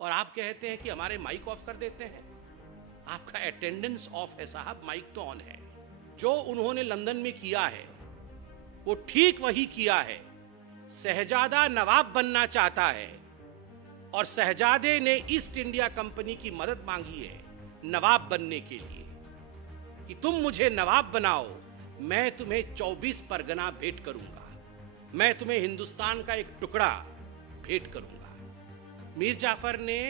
और आप कहते हैं कि हमारे माइक ऑफ कर देते हैं। आपका अटेंडेंस ऑफ है साहब, माइक तो ऑन है। जो उन्होंने लंदन में किया है वो ठीक वही किया है। शहजादा नवाब बनना चाहता है और शहजादे ने ईस्ट इंडिया कंपनी की मदद मांगी है नवाब बनने के लिए कि तुम मुझे नवाब बनाओ, मैं तुम्हें 24 परगना भेंट करूंगा, मैं तुम्हें हिंदुस्तान का एक टुकड़ा भेंट करूंगा। मीर जाफर ने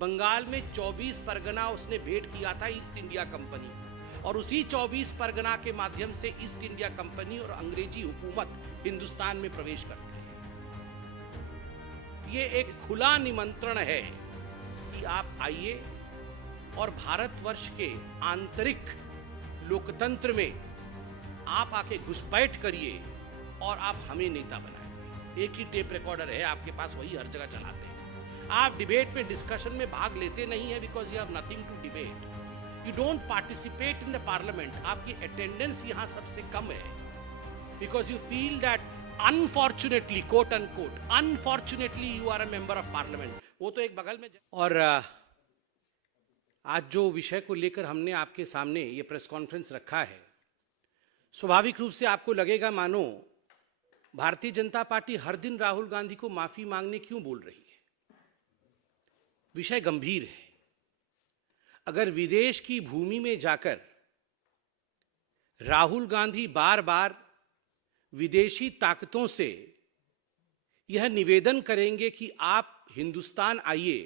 बंगाल में 24 परगना उसने भेंट किया था ईस्ट इंडिया कंपनी को, और उसी 24 परगना के माध्यम से ईस्ट इंडिया कंपनी और अंग्रेजी हुकूमत हिंदुस्तान में प्रवेश करती है। ये एक खुला निमंत्रण है कि आप आइए और भारतवर्ष के आंतरिक लोकतंत्र में आप आके घुसपैठ करिए और आप हमें नेता बनाइए। एक ही टेप रिकॉर्डर है आपके पास, वही हर जगह चलाते हैं। आप डिबेट में, डिस्कशन में भाग लेते नहीं है because you have nothing to debate. You don't participate in the parliament. आपकी अटेंडेंस यहां सबसे कम है because you feel that unfortunately, quote unquote, unfortunately you are a member of parliament. वो तो एक बगल में। और आज जो विषय को लेकर हमने आपके सामने ये प्रेस कॉन्फ्रेंस रखा है, स्वाभाविक रूप से आपको लगेगा मानो भारतीय जनता पार्टी हर दिन राहुल गांधी को माफी मांगने क्यों बोल रही है। विषय गंभीर है। अगर विदेश की भूमि में जाकर राहुल गांधी बार बार विदेशी ताकतों से यह निवेदन करेंगे कि आप हिंदुस्तान आइए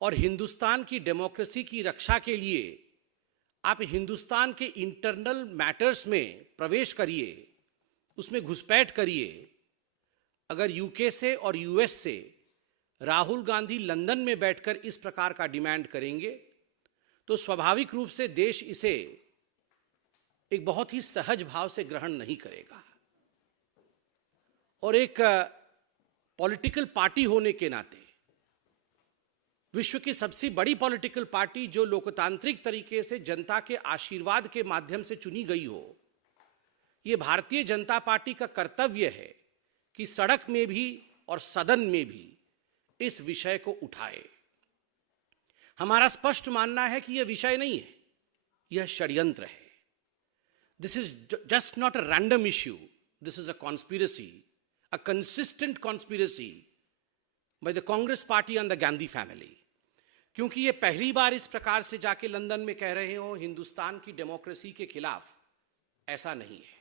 और हिंदुस्तान की डेमोक्रेसी की रक्षा के लिए आप हिंदुस्तान के इंटरनल मैटर्स में प्रवेश करिए, उसमें घुसपैठ करिए। अगर यूके से और यूएस से राहुल गांधी लंदन में बैठकर इस प्रकार का डिमांड करेंगे तो स्वाभाविक रूप से देश इसे एक बहुत ही सहज भाव से ग्रहण नहीं करेगा। और एक पॉलिटिकल पार्टी होने के नाते, विश्व की सबसे बड़ी पॉलिटिकल पार्टी जो लोकतांत्रिक तरीके से जनता के आशीर्वाद के माध्यम से चुनी गई हो, यह भारतीय जनता पार्टी का कर्तव्य है कि सड़क में भी और सदन में भी इस विषय को उठाए। हमारा स्पष्ट मानना है कि यह विषय नहीं है, यह षड्यंत्र है। This is just not a random issue, this is a conspiracy, a consistent conspiracy by the Congress party and the Gandhi family. क्योंकि ये पहली बार इस प्रकार से जाके लंदन में कह रहे हो हिंदुस्तान की डेमोक्रेसी के खिलाफ, ऐसा नहीं है।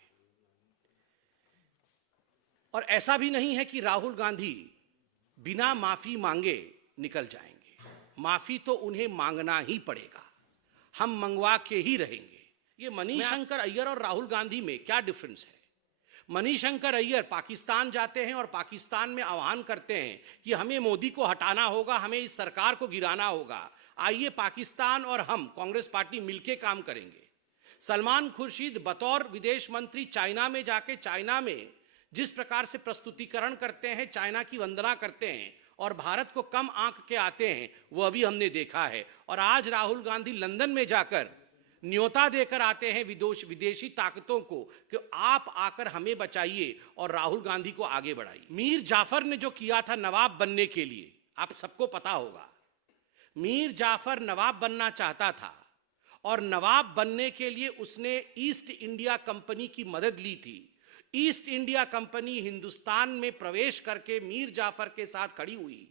और ऐसा भी नहीं है कि राहुल गांधी बिना माफी मांगे निकल जाएंगे। माफी तो उन्हें मांगना ही पड़ेगा, हम मंगवा के ही रहेंगे। ये मणिशंकर अय्यर और राहुल गांधी में क्या डिफरेंस है? मणिशंकर अय्यर पाकिस्तान जाते हैं और पाकिस्तान में आह्वान करते हैं कि हमें मोदी को हटाना होगा, हमें इस सरकार को गिराना होगा, आइए पाकिस्तान और हम कांग्रेस पार्टी मिलके काम करेंगे। सलमान खुर्शीद बतौर विदेश मंत्री चाइना में जाके चाइना में जिस प्रकार से प्रस्तुतिकरण करते हैं, चाइना की वंदना करते हैं और भारत को कम आंक के आते हैं, वो अभी हमने देखा है। और आज राहुल गांधी लंदन में जाकर न्योता देकर आते हैं विदेशी ताकतों को कि आप आकर हमें बचाइए और राहुल गांधी को आगे बढ़ाइए। मीर जाफर ने जो किया था नवाब बनने के लिए, आप सबको पता होगा, मीर जाफर नवाब बनना चाहता था और नवाब बनने के लिए उसने ईस्ट इंडिया कंपनी की मदद ली थी। ईस्ट इंडिया कंपनी हिंदुस्तान में प्रवेश करके मीर जाफर के साथ खड़ी हुई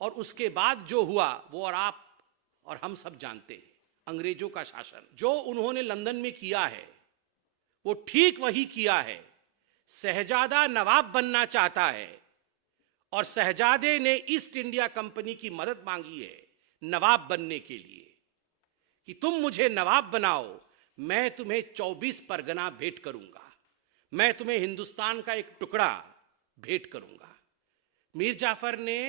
और उसके बाद जो हुआ वो और आप और हम सब जानते हैं। अंग्रेजों का शासन जो उन्होंने लंदन में किया है वो ठीक वही किया है। शहजादा नवाब बनना चाहता है और शहजादे ने ईस्ट इंडिया कंपनी की मदद मांगी है नवाब बनने के लिए कि तुम मुझे नवाब बनाओ, मैं तुम्हें 24 परगना भेंट करूंगा, मैं तुम्हें हिंदुस्तान का एक टुकड़ा भेंट करूंगा। मीर जाफर ने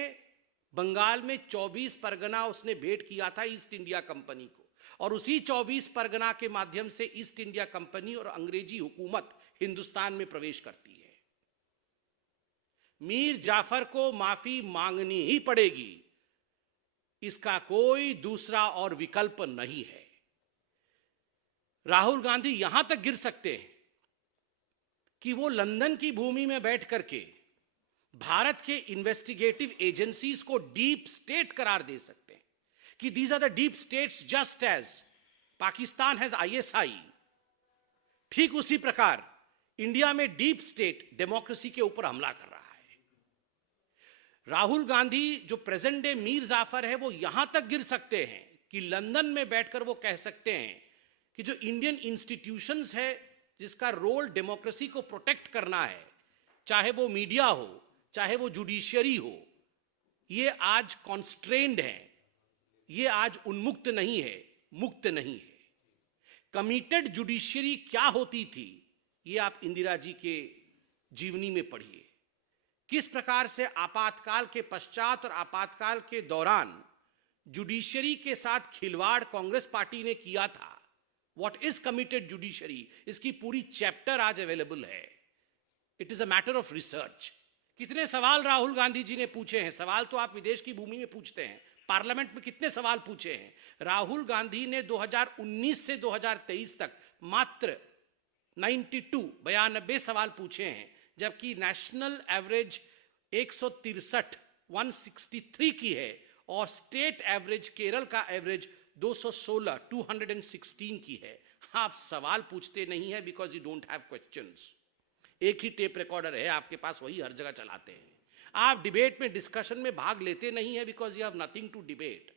बंगाल में 24 परगना उसने भेंट किया था ईस्ट इंडिया कंपनी को, और उसी 24 परगना के माध्यम से ईस्ट इंडिया कंपनी और अंग्रेजी हुकूमत हिंदुस्तान में प्रवेश करती है। मीर जाफर को माफी मांगनी ही पड़ेगी, इसका कोई दूसरा और विकल्प नहीं है। राहुल गांधी यहां तक गिर सकते हैं कि वो लंदन की भूमि में बैठ करके भारत के इन्वेस्टिगेटिव एजेंसीज को डीप स्टेट करार दे सकते हैं कि these are the deep states just as Pakistan has ISI, ठीक उसी प्रकार इंडिया में डीप स्टेट डेमोक्रेसी के ऊपर हमला कर रहा है। राहुल गांधी जो प्रेजेंट डे मीर जाफर है, वो यहां तक गिर सकते हैं कि लंदन में बैठकर वो कह सकते हैं कि जो इंडियन इंस्टीट्यूशंस है जिसका रोल डेमोक्रेसी को प्रोटेक्ट करना है, चाहे वो मीडिया हो चाहे वो जुडिशियरी हो, ये आज कॉन्स्ट्रेन्ड है, ये आज उन्मुक्त नहीं है, मुक्त नहीं है। कमिटेड जुडिशियरी क्या होती थी, ये आप इंदिरा जी के जीवनी में पढ़िए। किस प्रकार से आपातकाल के पश्चात और आपातकाल के दौरान जुडिशियरी के साथ खिलवाड़ कांग्रेस पार्टी ने किया था। व्हाट इज कमिटेड जुडिशियरी, इसकी पूरी चैप्टर आज अवेलेबल है। It is a matter of research. कितने सवाल राहुल गांधी जी ने पूछे हैं? सवाल तो आप विदेश की भूमि में पूछते हैं, पार्लियामेंट में कितने सवाल पूछे हैं? राहुल गांधी ने 2019 से 2023 तक मात्र 92 सवाल पूछे हैं, जबकि नेशनल एवरेज 163 की है और स्टेट एवरेज, केरल का एवरेज 216 की है। आप सवाल पूछते नहीं है because you don't have questions. एक ही टेप रिकॉर्डर है आपके पास, वही हर जगह चलाते हैं। आप डिबेट में, डिस्कशन में भाग लेते नहीं है because you have nothing to debate.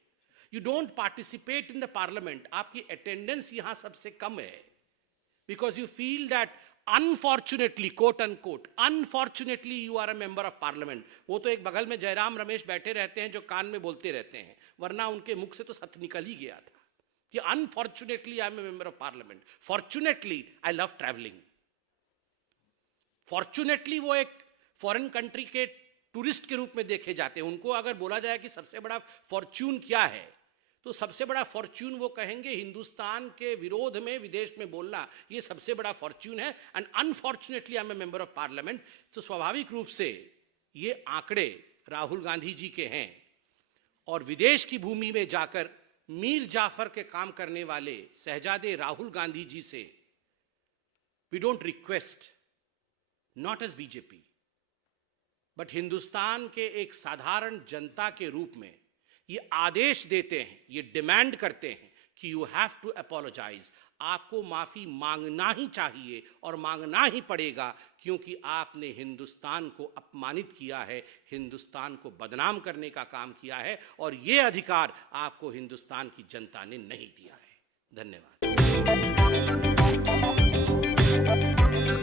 You don't participate in the parliament. आपकी अटेंडेंस यहां सबसे कम है because you feel that unfortunately, quote unquote, unfortunately you are a member of parliament. वो तो एक बगल में जयराम रमेश बैठे रहते हैं जो कान में बोलते रहते हैं, वरना उनके मुख से तो सत्य निकल ही गया था कि unfortunately I am a member of parliament, fortunately I love travelling. Fortunately वो एक फॉरेन कंट्री के टूरिस्ट के रूप में देखे जाते हैं। उनको अगर बोला जाए कि सबसे बड़ा फॉर्च्यून क्या है, तो सबसे बड़ा फॉर्च्यून वो कहेंगे हिंदुस्तान के विरोध में विदेश में बोलना, ये सबसे बड़ा फॉर्च्यून है। And unfortunately I am a member of parliament. तो स्वाभाविक रूप से ये आंकड़े राहुल गांधी जी के हैं। और विदेश की भूमि में जाकर मीर जाफर के काम करने वाले शहजादे राहुल गांधी जी से we don't request, not as BJP, but Hindustan के एक साधारण जनता के रूप में ये आदेश देते हैं, ये डिमांड करते हैं कि यू हैव टू अपोलोजाइज। आपको माफी मांगना ही चाहिए और मांगना ही पड़ेगा, क्योंकि आपने हिंदुस्तान को अपमानित किया है, हिंदुस्तान को बदनाम करने का काम किया है, और ये अधिकार आपको हिंदुस्तान की जनता ने नहीं दिया है। धन्यवाद।